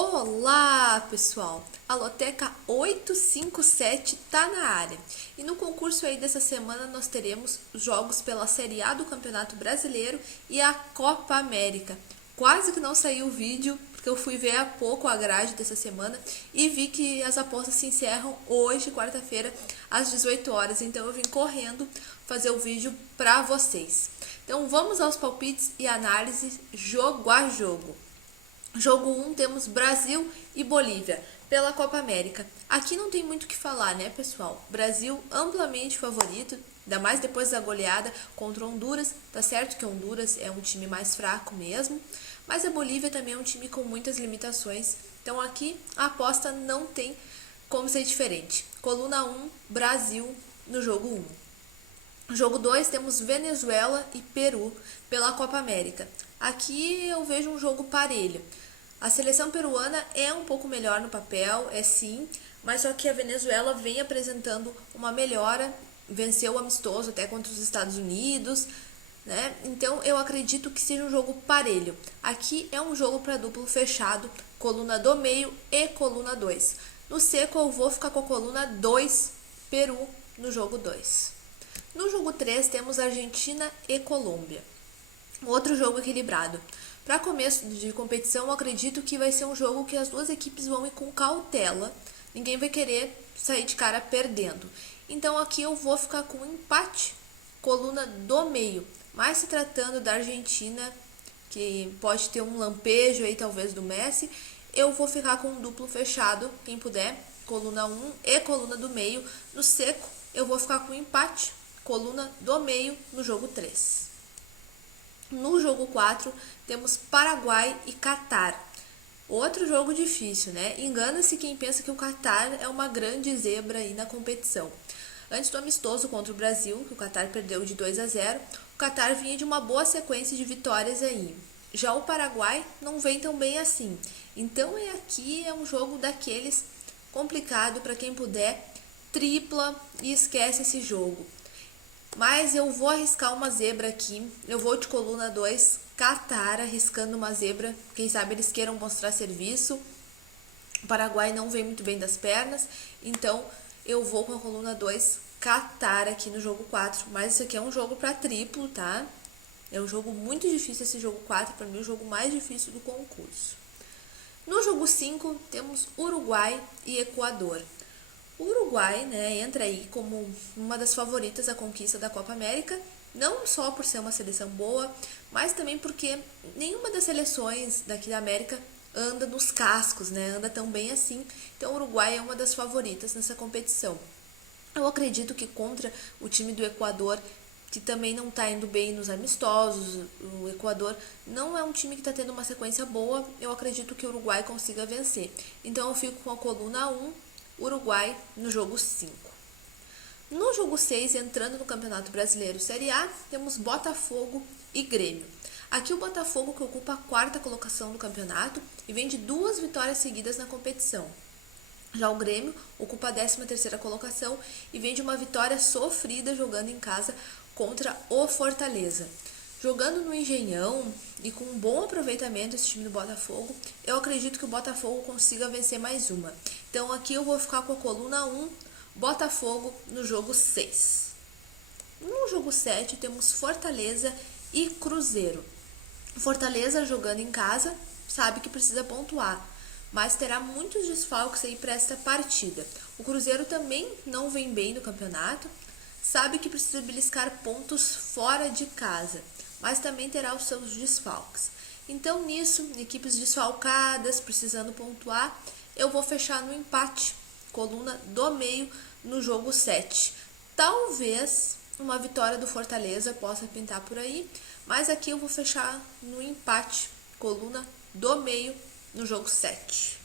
Olá, pessoal! A Loteca 857 tá na área. E no concurso aí dessa semana nós teremos jogos pela Série A do Campeonato Brasileiro e a Copa América. Quase que não saiu o vídeo, porque eu fui ver há pouco a grade dessa semana e vi que as apostas se encerram hoje, quarta-feira, às 18 horas. Então eu vim correndo fazer o vídeo para vocês. Então vamos aos palpites e análise jogo a jogo. Jogo 1 temos Brasil e Bolívia pela Copa América. Aqui não tem muito o que falar, né, pessoal? Brasil amplamente favorito, ainda mais depois da goleada contra Honduras. Tá certo que Honduras é um time mais fraco mesmo, mas a Bolívia também é um time com muitas limitações. Então aqui a aposta não tem como ser diferente. Coluna 1, Brasil no jogo 1. Jogo 2 temos Venezuela e Peru pela Copa América. Aqui eu vejo um jogo parelho. A seleção peruana é um pouco melhor no papel, é sim, mas só que a Venezuela vem apresentando uma melhora, venceu o amistoso até contra os Estados Unidos, né? Então eu acredito que seja um jogo parelho. Aqui é um jogo para duplo fechado, coluna do meio e coluna 2. No seco eu vou ficar com a coluna 2, Peru, no jogo 2. No jogo 3 temos Argentina e Colômbia. Outro jogo equilibrado. Para começo de competição, eu acredito que vai ser um jogo que as duas equipes vão ir com cautela. Ninguém vai querer sair de cara perdendo. Então aqui eu vou ficar com um empate, coluna do meio. Mas se tratando da Argentina, que pode ter um lampejo aí talvez do Messi, eu vou ficar com um duplo fechado, quem puder, coluna 1 e coluna do meio. No seco, eu vou ficar com um empate, coluna do meio no jogo 3. No jogo 4, temos Paraguai e Catar. Outro jogo difícil, né? Engana-se quem pensa que o Catar é uma grande zebra aí na competição. Antes do amistoso contra o Brasil, que o Catar perdeu de 2-0, o Catar vinha de uma boa sequência de vitórias aí. Já o Paraguai não vem tão bem assim. Então aqui é um jogo daqueles complicado para quem puder, tripla e esquece esse jogo. Mas eu vou arriscar uma zebra aqui. Eu vou de coluna 2, Catar, arriscando uma zebra. Quem sabe eles queiram mostrar serviço. O Paraguai não vem muito bem das pernas. Então eu vou com a coluna 2, Catar aqui no jogo 4. Mas isso aqui é um jogo para triplo, tá? É um jogo muito difícil esse jogo 4. Para mim, o jogo mais difícil do concurso. No jogo 5, temos Uruguai e Equador. O Uruguai, né, entra aí como uma das favoritas à conquista da Copa América, não só por ser uma seleção boa, mas também porque nenhuma das seleções daqui da América anda nos cascos, né, anda tão bem assim. Então o Uruguai é uma das favoritas nessa competição. Eu acredito que contra o time do Equador, que também não está indo bem nos amistosos, o Equador não é um time que está tendo uma sequência boa, eu acredito que o Uruguai consiga vencer. Então eu fico com a coluna 1, Uruguai no jogo 5. No jogo 6, entrando no Campeonato Brasileiro Série A, temos Botafogo e Grêmio. Aqui o Botafogo que ocupa a quarta colocação do campeonato e vem de 2 vitórias seguidas na competição. Já o Grêmio ocupa a 13ª colocação e vem de uma vitória sofrida jogando em casa contra o Fortaleza. Jogando no Engenhão e com um bom aproveitamento esse time do Botafogo, eu acredito que o Botafogo consiga vencer mais uma. Então aqui eu vou ficar com a coluna 1, Botafogo no jogo 6. No jogo 7 temos Fortaleza e Cruzeiro. Fortaleza jogando em casa, sabe que precisa pontuar, mas terá muitos desfalques aí para esta partida. O Cruzeiro também não vem bem no campeonato, sabe que precisa beliscar pontos fora de casa, mas também terá os seus desfalques. Então nisso, equipes desfalcadas, precisando pontuar, eu vou fechar no empate, coluna do meio no jogo 7. Talvez uma vitória do Fortaleza possa pintar por aí, mas aqui eu vou fechar no empate, coluna do meio no jogo 7.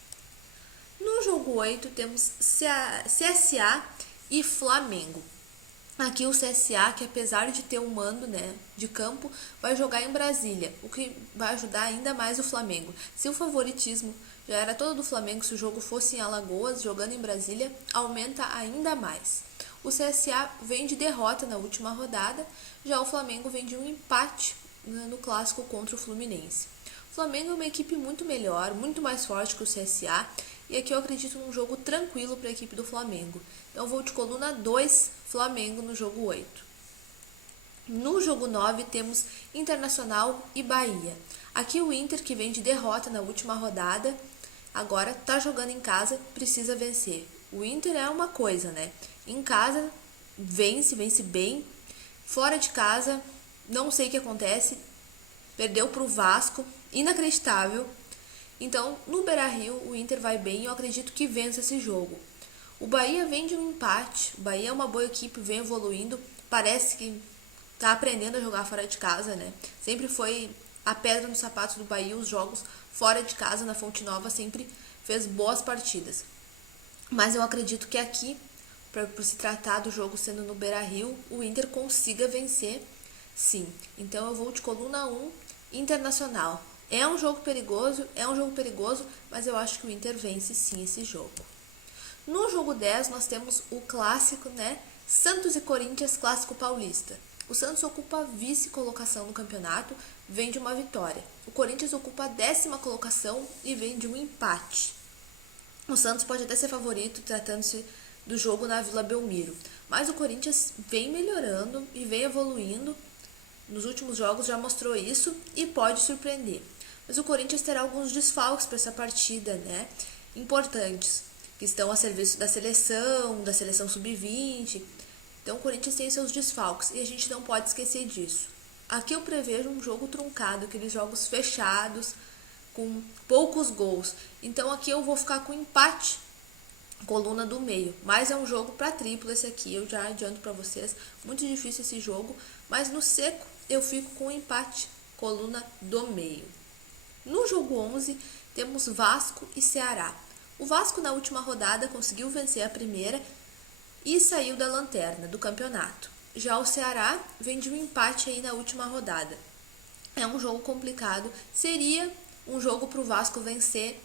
No jogo 8 temos CSA e Flamengo. Aqui o CSA, que apesar de ter um mando, né, de campo, vai jogar em Brasília, o que vai ajudar ainda mais o Flamengo. Se o favoritismo já era todo do Flamengo, se o jogo fosse em Alagoas, jogando em Brasília, aumenta ainda mais. O CSA vem de derrota na última rodada, já o Flamengo vem de um empate no clássico contra o Fluminense. O Flamengo é uma equipe muito melhor, muito mais forte que o CSA, e aqui eu acredito num jogo tranquilo para a equipe do Flamengo. Então eu vou de coluna 2, Flamengo no jogo 8. No jogo 9 temos Internacional e Bahia. Aqui o Inter, que vem de derrota na última rodada, agora está jogando em casa, precisa vencer. O Inter é uma coisa, né? Em casa, vence bem. Fora de casa, não sei o que acontece. Perdeu para o Vasco, inacreditável. Então, no Beira-Rio, o Inter vai bem e eu acredito que vença esse jogo. O Bahia vem de um empate. O Bahia é uma boa equipe, vem evoluindo. Parece que está aprendendo a jogar fora de casa, né? Sempre foi a pedra nos sapatos do Bahia, os jogos fora de casa, na Fonte Nova, sempre fez boas partidas. Mas eu acredito que aqui, por se tratar do jogo sendo no Beira-Rio, o Inter consiga vencer, sim. Então eu vou de coluna 1, Internacional. É um jogo perigoso, mas eu acho que o Inter vence sim esse jogo. No jogo 10 nós temos o clássico, né? Santos e Corinthians, clássico paulista. O Santos ocupa a vice-colocação no campeonato, vem de uma vitória. O Corinthians ocupa a 10ª colocação e vem de um empate. O Santos pode até ser favorito, tratando-se do jogo na Vila Belmiro. Mas o Corinthians vem melhorando e vem evoluindo. Nos últimos jogos já mostrou isso e pode surpreender. Mas o Corinthians terá alguns desfalques para essa partida, né? Importantes, que estão a serviço da seleção sub-20. Então o Corinthians tem seus desfalques e a gente não pode esquecer disso. Aqui eu prevejo um jogo truncado, aqueles jogos fechados, com poucos gols. Então aqui eu vou ficar com empate, coluna do meio. Mas é um jogo para triplo esse aqui, eu já adianto para vocês. Muito difícil esse jogo, mas no seco eu fico com empate, coluna do meio. No jogo 11 temos Vasco e Ceará. O Vasco na última rodada conseguiu vencer a primeira e saiu da lanterna do campeonato. Já o Ceará vem de um empate aí na última rodada. É um jogo complicado, seria um jogo para o Vasco vencer,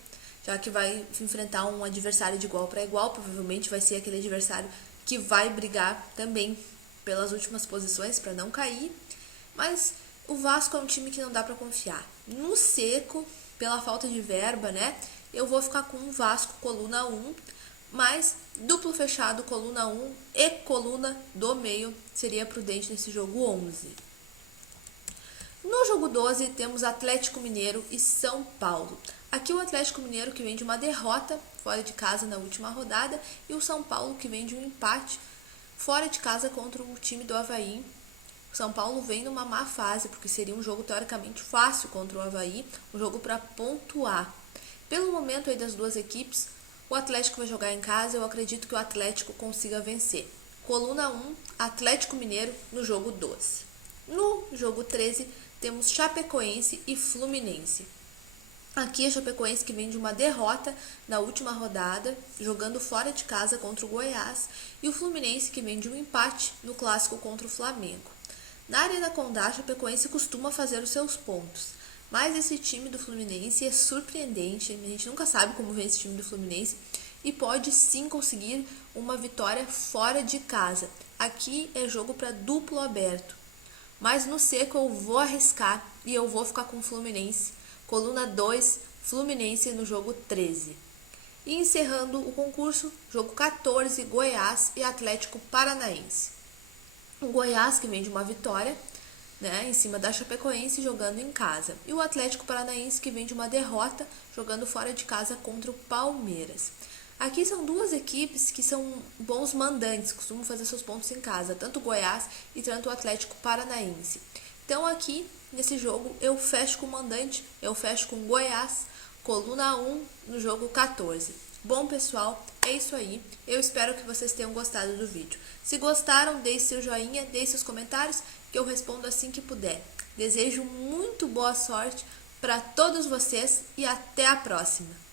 já que vai enfrentar um adversário de igual para igual, provavelmente vai ser aquele adversário que vai brigar também pelas últimas posições para não cair, mas o Vasco é um time que não dá para confiar. No seco, pela falta de verba, né, eu vou ficar com o Vasco, coluna 1, mas duplo fechado, coluna 1 e coluna do meio seria prudente nesse jogo 11. No jogo 12 temos Atlético Mineiro e São Paulo. Aqui o Atlético Mineiro que vem de uma derrota fora de casa na última rodada e o São Paulo que vem de um empate fora de casa contra o time do Avaí. O São Paulo vem numa má fase, porque seria um jogo teoricamente fácil contra o Avaí, um jogo para pontuar. Pelo momento aí das duas equipes, o Atlético vai jogar em casa, eu acredito que o Atlético consiga vencer. Coluna 1, Atlético Mineiro no jogo 12. No jogo 13, temos Chapecoense e Fluminense. Aqui a Chapecoense que vem de uma derrota na última rodada, jogando fora de casa contra o Goiás, e o Fluminense que vem de um empate no clássico contra o Flamengo. Na Arena Condá, a Chapecoense costuma fazer os seus pontos, mas esse time do Fluminense é surpreendente, a gente nunca sabe como vem esse time do Fluminense, e pode sim conseguir uma vitória fora de casa. Aqui é jogo para duplo aberto, mas no seco eu vou arriscar e eu vou ficar com o Fluminense. Coluna 2, Fluminense no jogo 13. E encerrando o concurso, jogo 14, Goiás e Atlético Paranaense. O Goiás que vem de uma vitória, né, em cima da Chapecoense jogando em casa. E o Atlético Paranaense que vem de uma derrota jogando fora de casa contra o Palmeiras. Aqui são duas equipes que são bons mandantes, costumam fazer seus pontos em casa, tanto o Goiás e tanto o Atlético Paranaense. Então aqui, nesse jogo, eu fecho com o mandante, eu fecho com o Goiás, coluna 1 no jogo 14. Bom, pessoal, é isso aí. Eu espero que vocês tenham gostado do vídeo. Se gostaram, deixe seu joinha, deixe seus comentários, que eu respondo assim que puder. Desejo muito boa sorte para todos vocês e até a próxima!